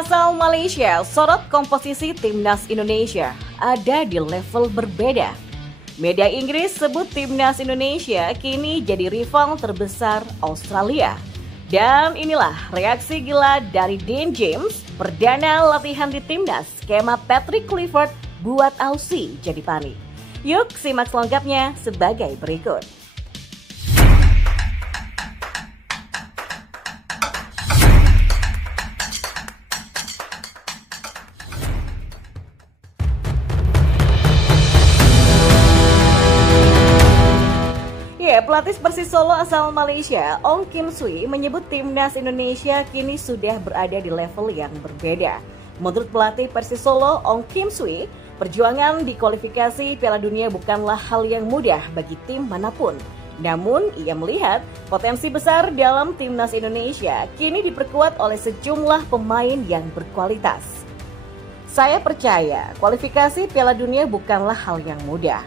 asal Malaysia sorot komposisi timnas Indonesia ada di level berbeda. Media Inggris sebut timnas Indonesia kini jadi rival terbesar Australia. Dan inilah reaksi gila dari Dean James, perdana latihan di timnas skema Patrick Kluivert buat Aussie jadi panik. Yuk simak selengkapnya sebagai berikut. Pelatih Persis Solo asal Malaysia, Ong Kim Swee, menyebut timnas Indonesia kini sudah berada di level yang berbeda. Menurut pelatih Persis Solo, Ong Kim Swee, perjuangan di kualifikasi Piala Dunia bukanlah hal yang mudah bagi tim manapun. Namun, ia melihat potensi besar dalam timnas Indonesia kini diperkuat oleh sejumlah pemain yang berkualitas. Saya percaya kualifikasi Piala Dunia bukanlah hal yang mudah.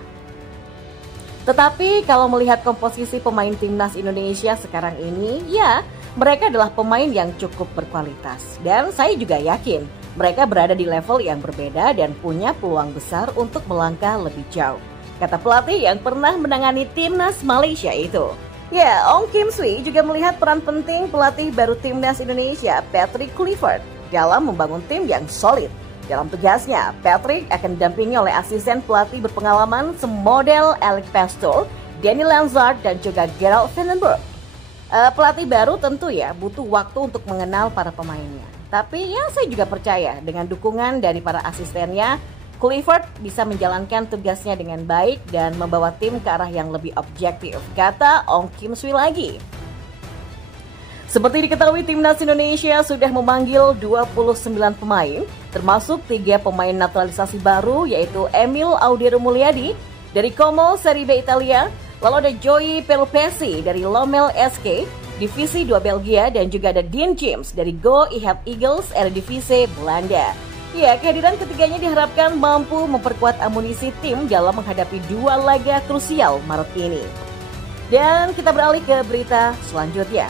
Tetapi kalau melihat komposisi pemain timnas Indonesia sekarang ini, ya mereka adalah pemain yang cukup berkualitas. Dan saya juga yakin mereka berada di level yang berbeda dan punya peluang besar untuk melangkah lebih jauh. Kata pelatih yang pernah menangani timnas Malaysia itu. Ya, Ong Kim Swee juga melihat peran penting pelatih baru timnas Indonesia, Patrick Kluivert, dalam membangun tim yang solid. Dalam tugasnya, Patrick akan didampingi oleh asisten pelatih berpengalaman semodel Alex Pastor, Danny Lanzard, dan juga Gerald Vandenberg. Pelatih baru tentu ya butuh waktu untuk mengenal para pemainnya. Tapi ya saya juga percaya dengan dukungan dari para asistennya, Kluivert bisa menjalankan tugasnya dengan baik dan membawa tim ke arah yang lebih objektif, kata Ong Kim Swee lagi. Seperti diketahui, timnas Indonesia sudah memanggil 29 pemain, termasuk 3 pemain naturalisasi baru, yaitu Emil Audero Mulyadi dari Como Serie B Italia, lalu ada Joey Pelupesi dari Lommel SK, Divisi 2 Belgia, dan juga ada Dean James dari Go Ahead Eagles Eredivisie Belanda. Ya, kehadiran ketiganya diharapkan mampu memperkuat amunisi tim dalam menghadapi 2 laga krusial Maret ini. Dan kita beralih ke berita selanjutnya.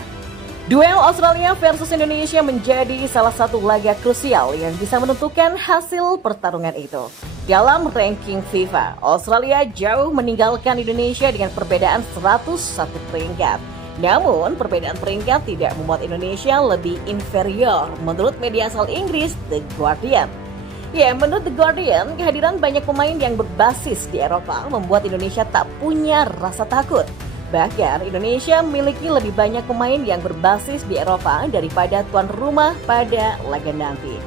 Duel Australia versus Indonesia menjadi salah satu laga krusial yang bisa menentukan hasil pertarungan itu. Dalam ranking FIFA, Australia jauh meninggalkan Indonesia dengan perbedaan 101 peringkat. Namun, perbedaan peringkat tidak membuat Indonesia lebih inferior menurut media asal Inggris, The Guardian. Ya, menurut The Guardian, kehadiran banyak pemain yang berbasis di Eropa membuat Indonesia tak punya rasa takut. Bahkan Indonesia memiliki lebih banyak pemain yang berbasis di Eropa daripada tuan rumah pada laga nanti.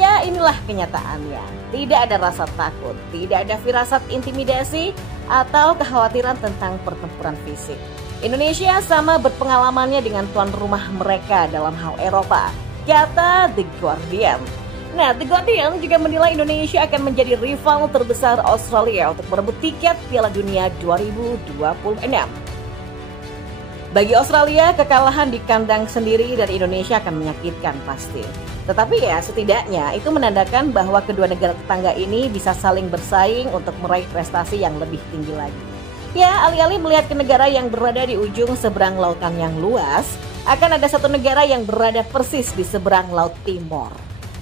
Ya, inilah kenyataannya. Tidak ada rasa takut, tidak ada firasat intimidasi atau kekhawatiran tentang pertempuran fisik. Indonesia sama berpengalamannya dengan tuan rumah mereka dalam hal Eropa, kata The Guardian. Nah, The Guardian juga menilai Indonesia akan menjadi rival terbesar Australia untuk merebut tiket Piala Dunia 2026. Bagi Australia, kekalahan di kandang sendiri dari Indonesia akan menyakitkan pasti. Tetapi ya setidaknya itu menandakan bahwa kedua negara tetangga ini bisa saling bersaing untuk meraih prestasi yang lebih tinggi lagi. Ya, alih-alih melihat ke negara yang berada di ujung seberang lautan yang luas, akan ada satu negara yang berada persis di seberang laut timur.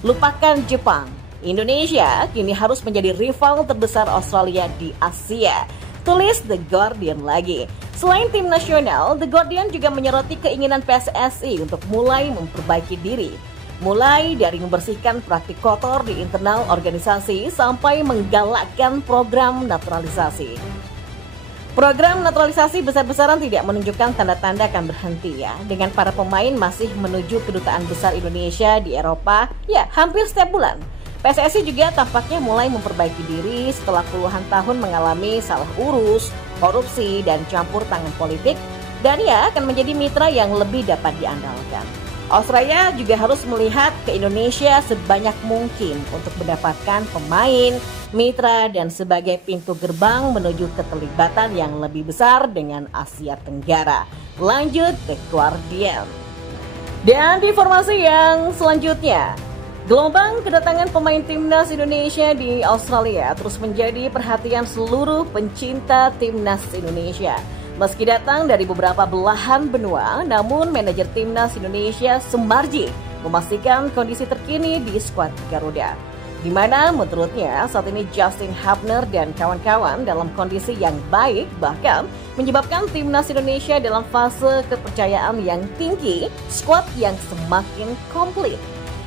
Lupakan Jepang. Indonesia kini harus menjadi rival terbesar Australia di Asia. Tulis The Guardian lagi. Selain tim nasional, The Guardian juga menyoroti keinginan PSSI untuk mulai memperbaiki diri. Mulai dari membersihkan praktik kotor di internal organisasi sampai menggalakkan program naturalisasi. Program naturalisasi besar-besaran tidak menunjukkan tanda-tanda akan berhenti ya. Dengan para pemain masih menuju kedutaan besar Indonesia di Eropa, ya hampir setiap bulan. PSSI juga tampaknya mulai memperbaiki diri setelah puluhan tahun mengalami salah urus, korupsi, dan campur tangan politik, dan ya akan menjadi mitra yang lebih dapat diandalkan. Australia juga harus melihat ke Indonesia sebanyak mungkin untuk mendapatkan pemain, mitra, dan sebagai pintu gerbang menuju keterlibatan yang lebih besar dengan Asia Tenggara. Lanjut The Guardian. Dan di informasi yang selanjutnya, gelombang kedatangan pemain timnas Indonesia di Australia terus menjadi perhatian seluruh pencinta timnas Indonesia. Meski datang dari beberapa belahan benua, namun manajer timnas Indonesia Sumarji memastikan kondisi terkini di skuad Garuda. Di mana menurutnya saat ini Justin Hubner dan kawan-kawan dalam kondisi yang baik, bahkan menyebabkan timnas Indonesia dalam fase kepercayaan yang tinggi, skuad yang semakin komplit.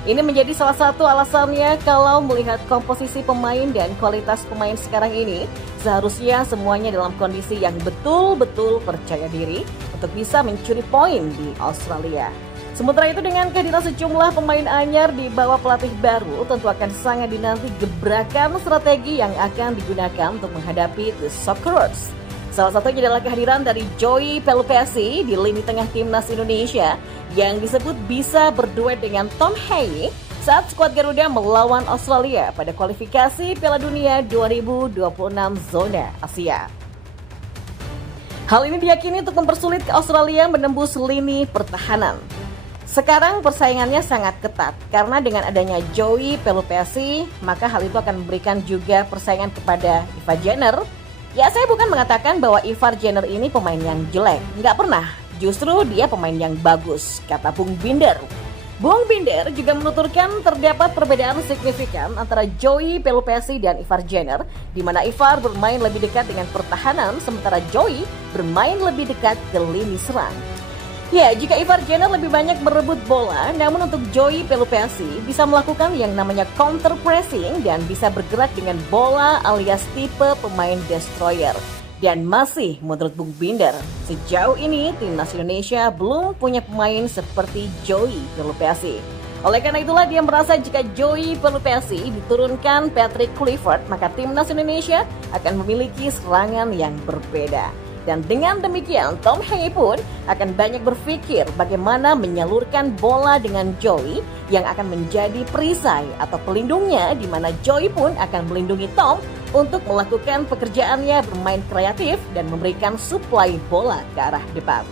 Ini menjadi salah satu alasannya kalau melihat komposisi pemain dan kualitas pemain sekarang ini, seharusnya semuanya dalam kondisi yang betul-betul percaya diri untuk bisa mencuri poin di Australia. Sementara itu dengan kehadiran sejumlah pemain anyar di bawah pelatih baru, tentu akan sangat dinanti gebrakan strategi yang akan digunakan untuk menghadapi The Socceroos. Salah satunya adalah kehadiran dari Joey Pelupessy di lini tengah timnas Indonesia yang disebut bisa berduet dengan Tom Haye saat skuad Garuda melawan Australia pada kualifikasi Piala Dunia 2026 zona Asia. Hal ini diyakini untuk mempersulit Australia menembus lini pertahanan. Sekarang persaingannya sangat ketat karena dengan adanya Joey Pelupessy, maka hal itu akan memberikan juga persaingan kepada Ivar Jenner. Ya, saya bukan mengatakan bahwa Ivar Jenner ini pemain yang jelek, nggak pernah. Justru dia pemain yang bagus, kata Bung Binder. Bung Binder juga menuturkan terdapat perbedaan signifikan antara Joey Pelupessy dan Ivar Jenner, di mana Ivar bermain lebih dekat dengan pertahanan, sementara Joey bermain lebih dekat ke lini serang. Ya, jika Ivar Jenner lebih banyak merebut bola, namun untuk Joey Pelupessy bisa melakukan yang namanya counter pressing dan bisa bergerak dengan bola alias tipe pemain destroyer. Dan masih menurut Bung Binder, sejauh ini timnas Indonesia belum punya pemain seperti Joey Pelupessy. Oleh karena itulah dia merasa jika Joey Pelupessy diturunkan Patrick Kluivert, maka timnas Indonesia akan memiliki serangan yang berbeda. Dan dengan demikian, Tom Haye pun akan banyak berpikir bagaimana menyalurkan bola dengan Joey yang akan menjadi perisai atau pelindungnya, di mana Joey pun akan melindungi Tom untuk melakukan pekerjaannya bermain kreatif dan memberikan suplai bola ke arah depan.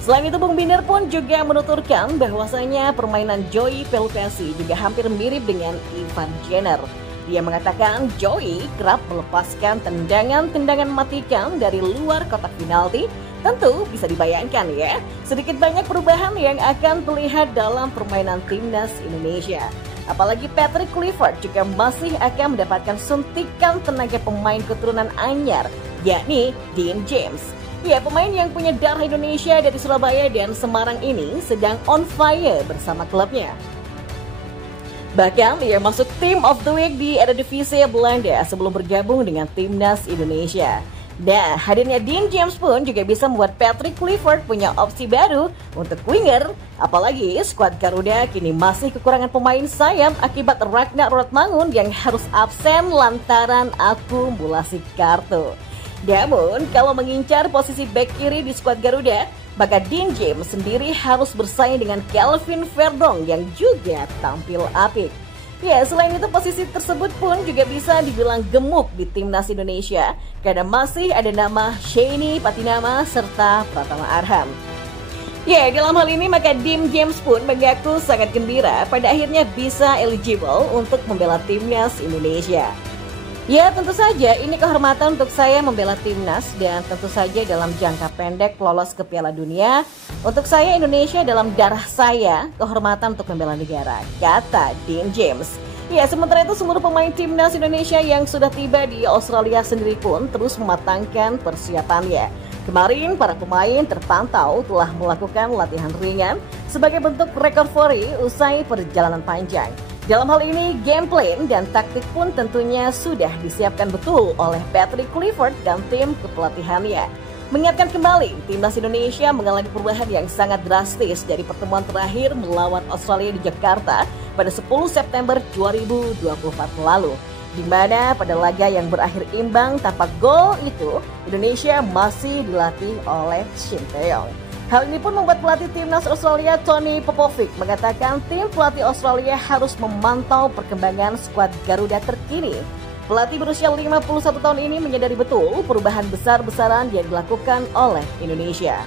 Selain itu, Bung Binder pun juga menuturkan bahwasanya permainan Joey Pelupessy juga hampir mirip dengan Ivar Jenner. Dia mengatakan Joey kerap melepaskan tendangan-tendangan mematikan dari luar kotak penalti. Tentu bisa dibayangkan ya, sedikit banyak perubahan yang akan terlihat dalam permainan timnas Indonesia. Apalagi Patrick Kluivert juga masih akan mendapatkan suntikan tenaga pemain keturunan anyar, yakni Dean James. Ya, pemain yang punya darah Indonesia dari Surabaya dan Semarang ini sedang on fire bersama klubnya. Bahkan ia masuk Team of the Week di Eredivisie Belanda sebelum bergabung dengan timnas Indonesia. Dan hadirnya Dean James pun juga bisa membuat Patrick Kluivert punya opsi baru untuk winger. Apalagi skuad Garuda kini masih kekurangan pemain sayap akibat Ragnar Rotmangun yang harus absen lantaran akumulasi kartu. Namun kalau mengincar posisi bek kiri di skuad Garuda, maka Dean James sendiri harus bersaing dengan Kelvin Verdong yang juga tampil apik. Ya, selain itu posisi tersebut pun juga bisa dibilang gemuk di timnas Indonesia karena masih ada nama Shani Patinama serta Pratama Arham. Ya, dalam hal ini maka Dean James pun mengaku sangat gembira pada akhirnya bisa eligible untuk membela timnas Indonesia. Ya, tentu saja ini kehormatan untuk saya membela timnas dan tentu saja dalam jangka pendek lolos ke Piala Dunia. Untuk saya Indonesia dalam darah saya, kehormatan untuk membela negara, kata Dean James. Ya, sementara itu seluruh pemain timnas Indonesia yang sudah tiba di Australia sendiri pun terus mematangkan persiapannya. Kemarin para pemain terpantau telah melakukan latihan ringan sebagai bentuk recovery usai perjalanan panjang. Dalam hal ini, game plan dan taktik pun tentunya sudah disiapkan betul oleh Patrick Kluivert dan tim kepelatihannya. Mengingatkan kembali, timnas Indonesia mengalami perubahan yang sangat drastis dari pertemuan terakhir melawan Australia di Jakarta pada 10 September 2024 lalu. Di mana pada laga yang berakhir imbang tanpa gol itu, Indonesia masih dilatih oleh Shin Tae-yong. Hal ini pun membuat pelatih timnas Australia Tony Popovic mengatakan tim pelatih Australia harus memantau perkembangan skuad Garuda terkini. Pelatih berusia 51 tahun ini menyadari betul perubahan besar-besaran yang dilakukan oleh Indonesia.